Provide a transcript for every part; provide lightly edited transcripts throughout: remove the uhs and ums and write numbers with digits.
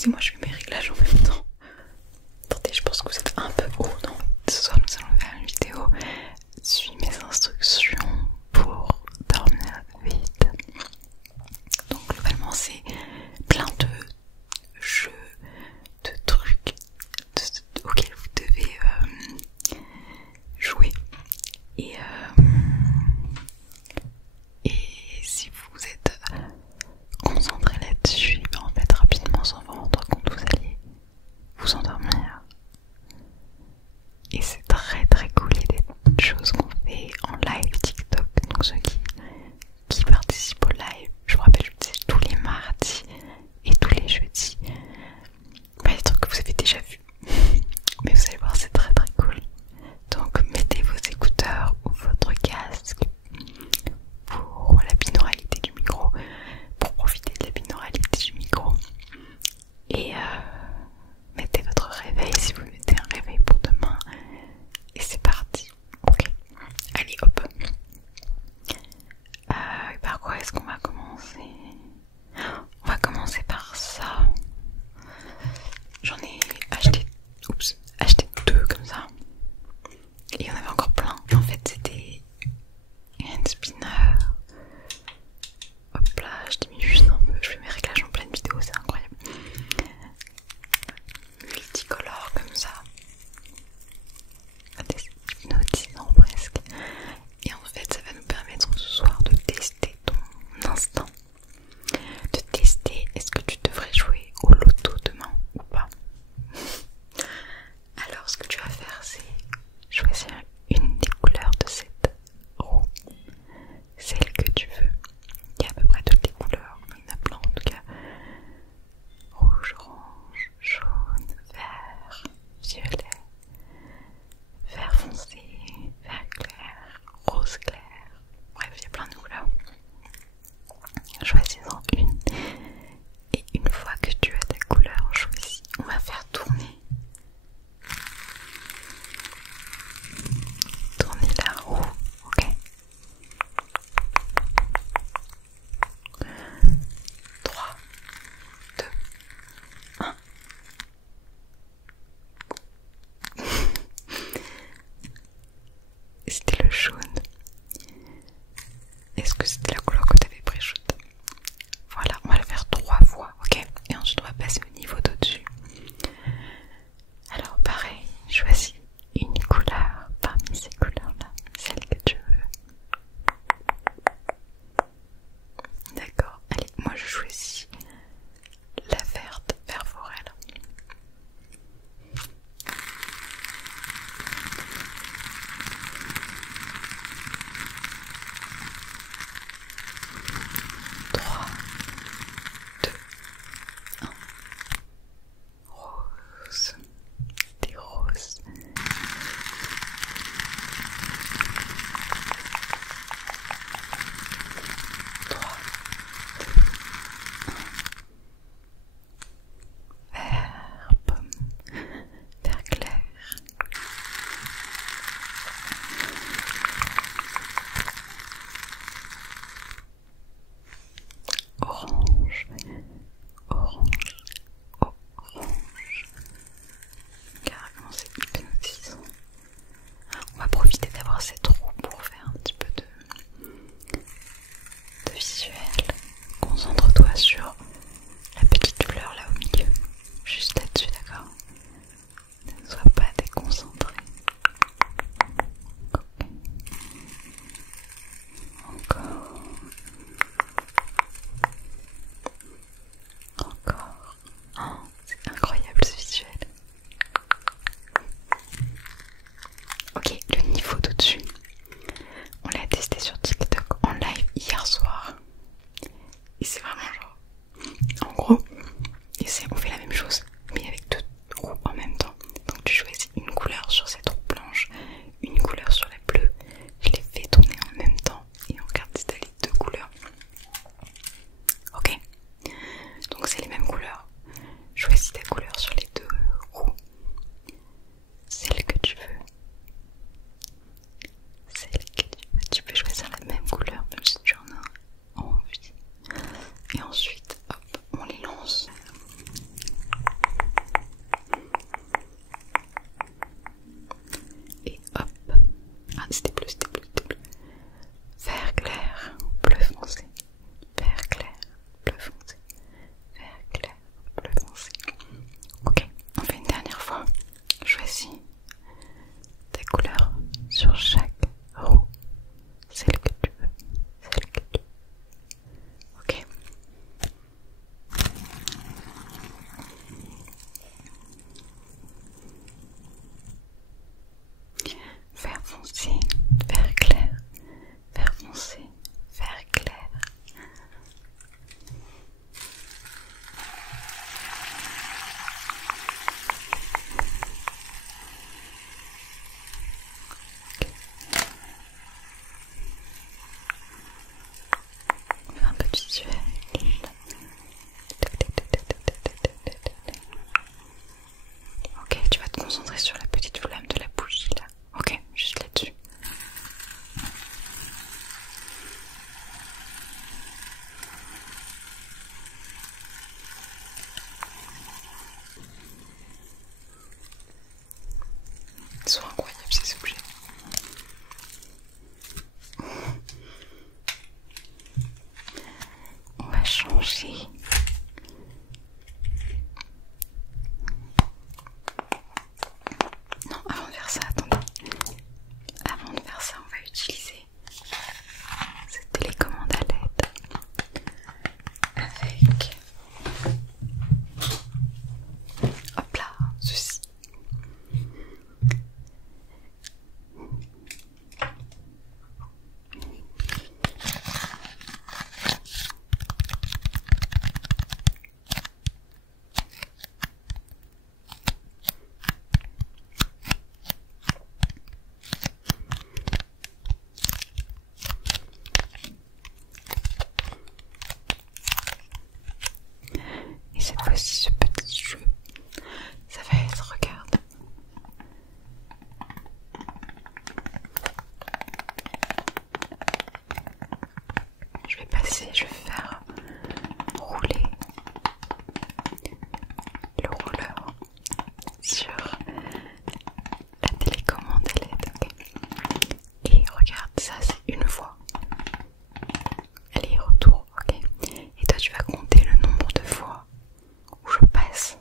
Excusez-moi, je fais mes réglages en même temps. Attendez, je pense que vous êtes un peu haut, non? Ce soir, nous allons faire une vidéo. Suis mes instructions pour dormir vite. Donc, globalement, c'est plein de jeux, de trucs auxquels vous devez jouer. Et si vous êtes concentré là-dessus, en fait, rapidement, sans vous rendre compte, vous allez vous endormir. Et c'est très très cool. Il y a des choses qu'on fait en live TikTok. Donc ceux qui participent au live, je vous rappelle, c'est tous les mardis et tous les jeudis. Bah, des trucs que vous avez déjà vus. Mais vous allez voir, c'est très très cool. Donc mettez vos écouteurs ou votre casque pour la binauralité du micro, pour profiter de la binauralité du micro. Et mettez votre réveil si vous mettez un réveil pour demain. Et c'est parti. Ok. Allez hop. Par quoi est-ce qu'on va commencer? On va commencer par ça. J'en ai acheté deux comme ça. Et il y en avait encore plein. En fait c'était hand spinner. Hop là, je diminue juste un peu. Je fais mes réglages en pleine vidéo, c'est incroyable. Multicolore comme ça. Des hypnotisants presque. Et en fait ça va nous permettre ce soir de tester ton instinct. De tester est-ce que tu devrais jouer au loto demain ou pas. Alors ce que tu vas faire c'est choisir une des couleurs de cette roue. Celle que tu veux. Il y a à peu près toutes les couleurs. Il y en a plein en tout cas. Rouge, orange, jaune, vert, violet, vert foncé, vert clair, rose clair. Bref, il y a plein de couleurs. Choisis-en une. Et une fois que tu as ta couleur choisie, on va faire tourner la roue, ok? 3, 2, 1. C'était le jaune. Est-ce que c'était la couleur que tu avais pré-shoot? Voilà, on va le faire 3 fois, ok? Et ensuite on va passer au niveau d'au-dessus. Alors pareil, choisis une couleur parmi ces couleurs-là, celle que tu veux. D'accord, allez, moi je choisis la verte vert forêt. visuel. Ok, tu vas te concentrer sur la petite flamme de la bougie là. Ok, juste là-dessus. Ils sont incroyables ces objets. On va changer. Non, avant de faire ça, attendez. Avant de faire ça, on va utiliser cette télécommande à LED avec, hop là, ceci. Et cette fois-ci, ce petit jeu, ça va être, regarde. Je vais faire rouler le rouleur sur la télécommande LED. Okay. Et regarde, ça c'est une fois. Aller-retour, ok. Et toi tu vas compter le nombre de fois où je passe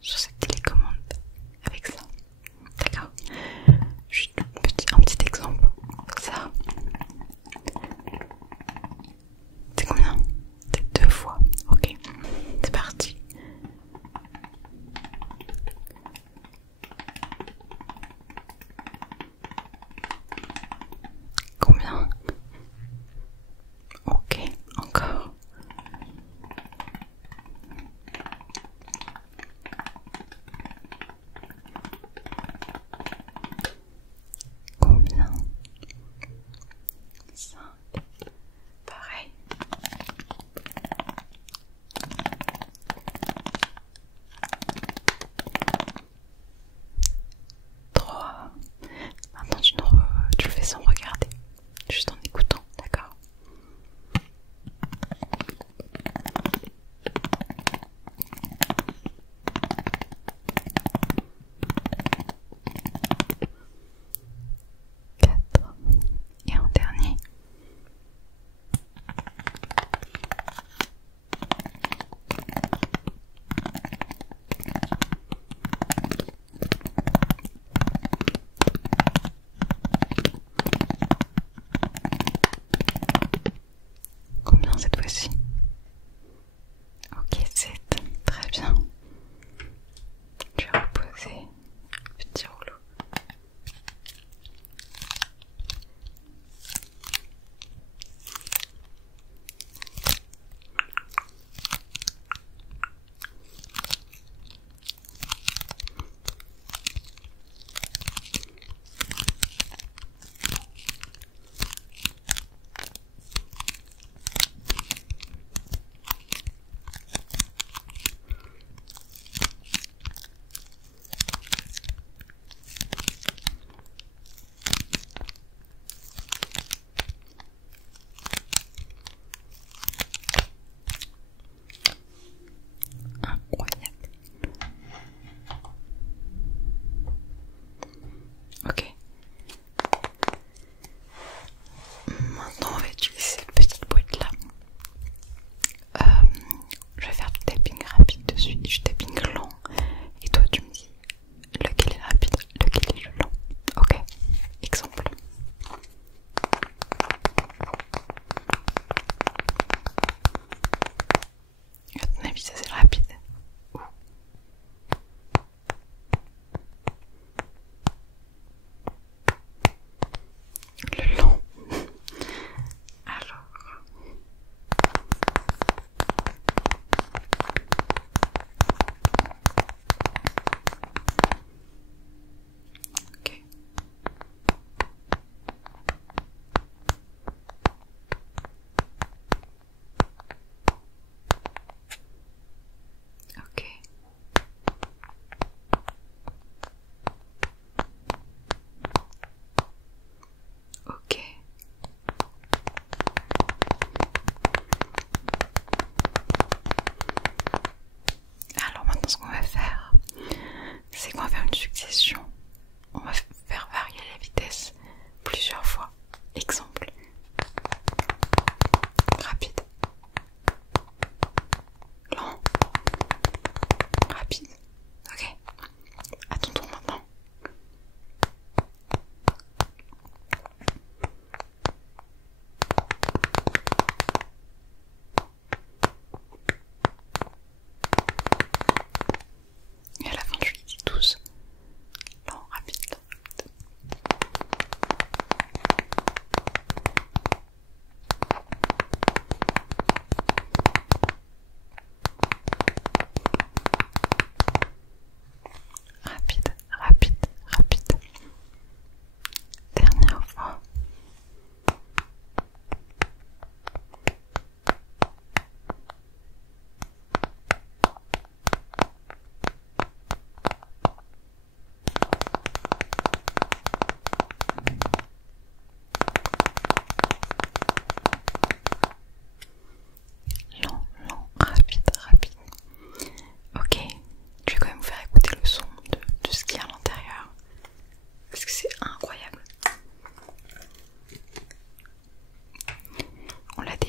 sur cette télécommande avec ça. D'accord? Juste un petit exemple. Ça. C'est combien?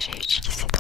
déjà utilisé